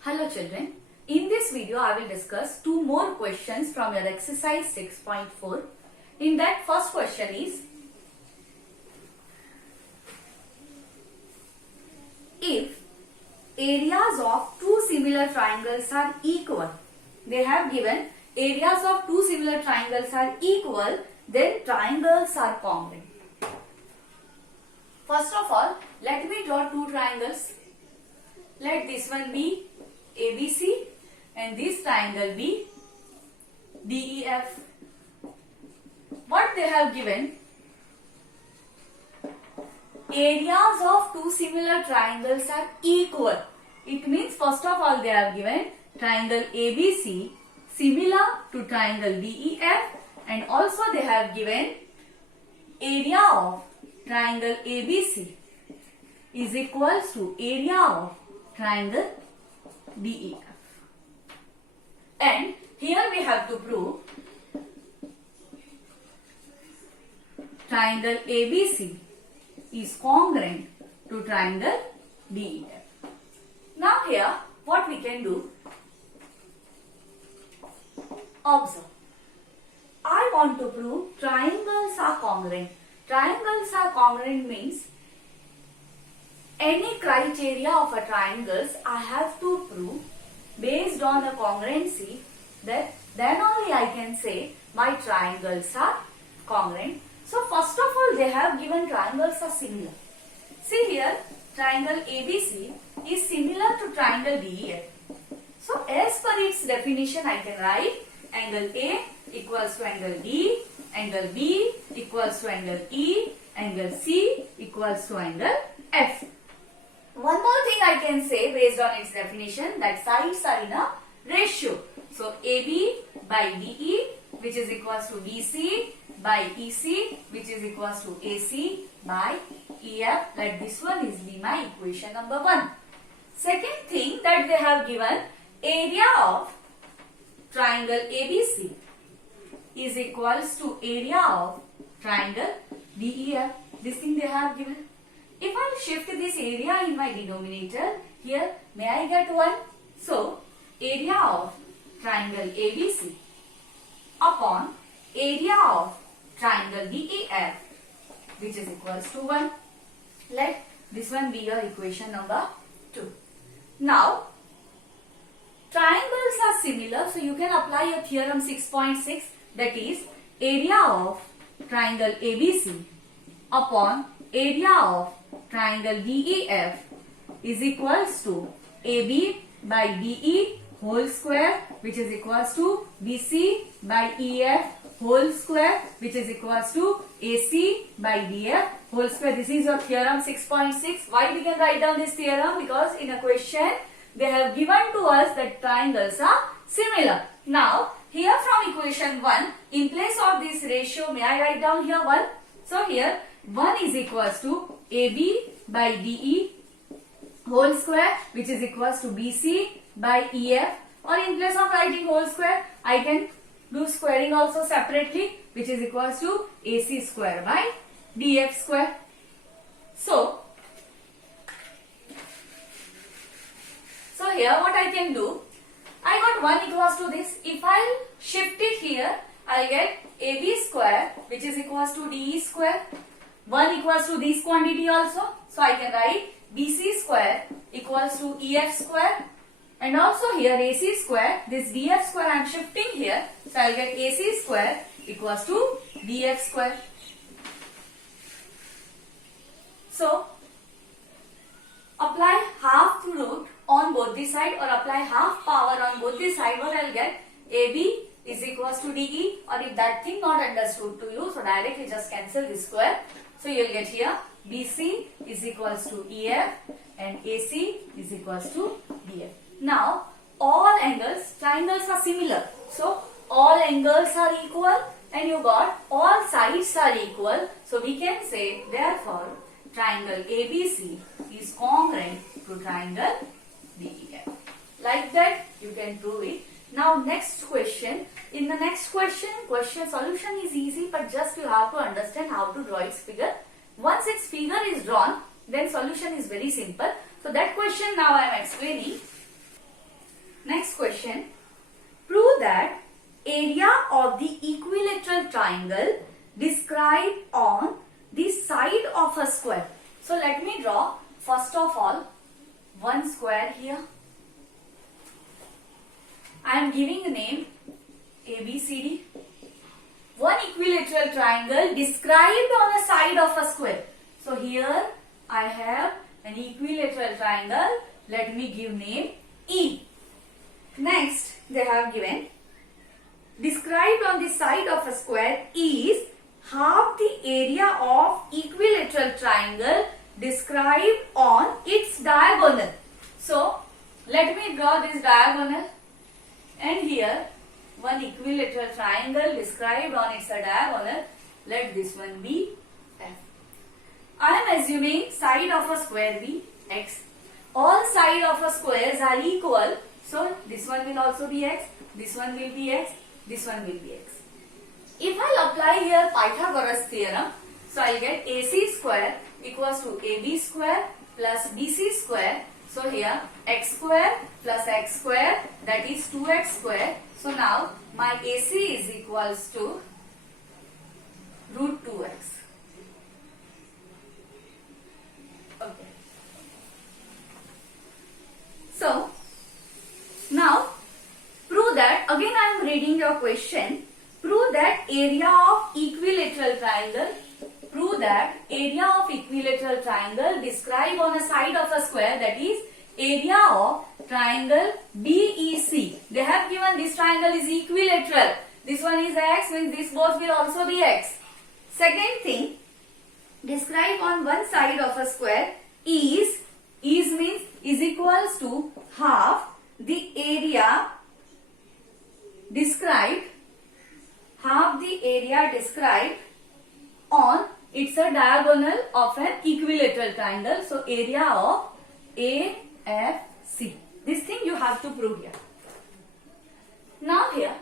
Hello children, in this video I will discuss two more questions from your exercise 6.4. In that first question is, if areas of two similar triangles are equal, they have given areas of two similar triangles are equal, then triangles are congruent. First of all, let me draw two triangles. Let this one be ABC and this triangle be DEF. What they have given? Areas of two similar triangles are equal. It means first of all they have given triangle ABC similar to triangle DEF, and also they have given area of triangle ABC is equals to area of triangle DEF. And here we have to prove triangle ABC is congruent to triangle DEF. Now here what we can do? Observe. I want to prove triangles are congruent. Triangles are congruent means any criteria of a triangles I have to prove based on the congruency, that then only I can say my triangles are congruent. So first of all they have given triangles are similar. See here, triangle ABC is similar to triangle DEF. So as per its definition I can write angle A equals to angle D, angle B equals to angle E, angle C equals to angle F. One more thing I can say based on its definition, that sides are in a ratio. So AB by DE, which is equals to BC by EC, which is equals to AC by EF. Let this one is be my equation number 1. Second thing that they have given, area of triangle ABC is equals to area of triangle DEF. This thing they have given. If I shift this area in my denominator, here may I get 1? So area of triangle ABC upon area of triangle DEF, which is equals to 1. Let this one be your equation number 2. Now triangles are similar, so you can apply your theorem 6.6, that is area of triangle ABC upon area of triangle DEF is equals to AB by DE whole square, which is equals to BC by EF whole square, which is equals to AC by DF whole square. This is your theorem 6.6. Why we can write down this theorem? Because in a question they have given to us that triangles are similar. Now here from equation 1, in place of this ratio, may I write down here 1? So here 1 is equals to AB by DE whole square, which is equals to BC by EF, or in place of writing whole square I can do squaring also separately, which is equals to AC square by DF square. So here what I can do, I got 1 equals to this. If I shift it here, I'll get AB square, which is equals to DE square. 1 equals to this quantity also. So I can write BC square equals to EF square. And also here AC square, this DF square I am shifting here. So I'll get AC square equals to DF square. So apply half root on both the side, or apply half power on both the side. What I'll get? AB is equals to DE, or if that thing not understood to you, so directly just cancel this square. So you'll get here BC is equals to EF and AC is equals to DF. Now all angles, triangles are similar. So all angles are equal and you got all sides are equal. So we can say therefore triangle ABC is congruent to triangle DEF. Like that you can prove it. Now next question. In the next question solution is easy, but just you have to understand how to draw its figure. Once its figure is drawn, then solution is very simple. So that question now I am explaining. Next question. Prove that area of the equilateral triangle described on the side of a square. So let me draw first of all one square here. I am giving the name ABCD. One equilateral triangle described on a side of a square. So here I have an equilateral triangle. Let me give name E. Next they have given described on the side of a square is half the area of equilateral triangle described on its diagonal. So let me draw this diagonal, and here one equilateral triangle described on its diagonal. Let this one be F. I am assuming side of a square be X. All sides of a squares are equal. So this one will also be X, this one will be X, this one will be X. If I apply here Pythagoras theorem, so I will get AC square equals to AB square plus BC square. So here X square plus X square, that is 2X square. So now my AC is equals to root 2X. Okay. So now prove that, again I am reading your question. Prove that area of equilateral triangle. Prove that area of equilateral triangle described on a side of a square, that is area of triangle BEC. They have given this triangle is equilateral. This one is X, means this both will also be X. Second thing, describe on one side of a square is means is equals to half the area described, on its a diagonal of an equilateral triangle. So area of AFC. This thing you have to prove here. Now here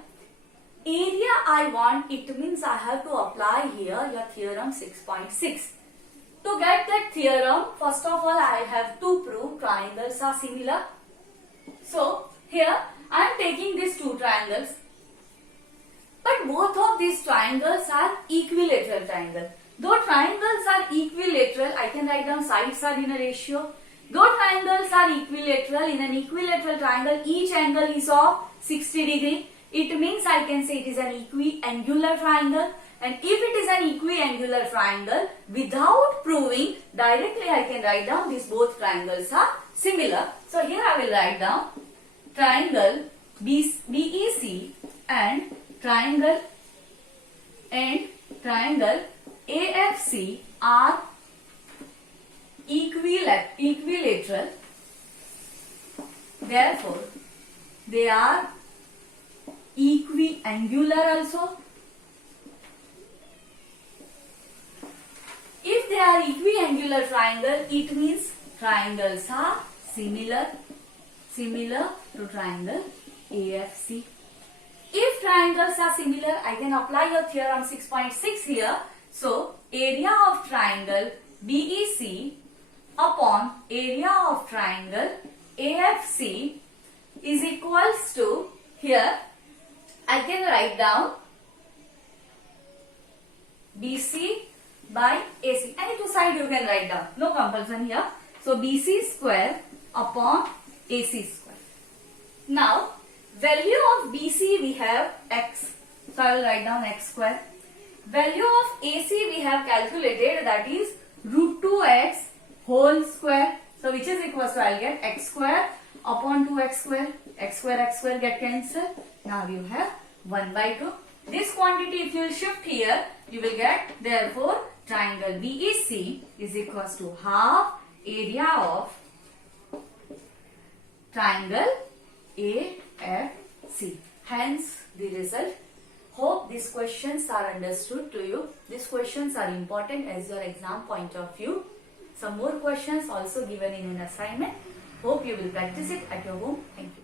area I want, it means I have to apply here your theorem 6.6. To get that theorem, first of all I have to prove triangles are similar. So here I am taking these two triangles, but both of these triangles are equilateral triangle. Though triangles are equilateral, I can write down sides are in a ratio. Though triangles are equilateral, in an equilateral triangle each angle is of 60 degree. It means I can say it is an equiangular triangle. And if it is an equiangular triangle, without proving, directly I can write down these both triangles are similar. So here I will write down triangle BEC and triangle AFC are equilateral. Therefore, they are equiangular also. If they are equiangular triangle, it means triangles are similar to triangle AFC. If triangles are similar, I can apply your theorem 6.6 here. So area of triangle BEC upon area of triangle AFC is equals to, here I can write down BC by AC. Any two side you can write down, no compulsion here. So BC square upon AC square. Now value of BC we have X, so I will write down X square. Value of AC we have calculated, that is root 2x whole square. So which is equals to, I will get X square upon 2x square. X square get cancelled. Now you have 1 by 2. This quantity if you will shift here, you will get, therefore triangle BEC is equals to half area of triangle AFC. Hence the result. Hope these questions are understood to you. These questions are important as your exam point of view. Some more questions also given in an assignment. Hope you will practice it at your home. Thank you.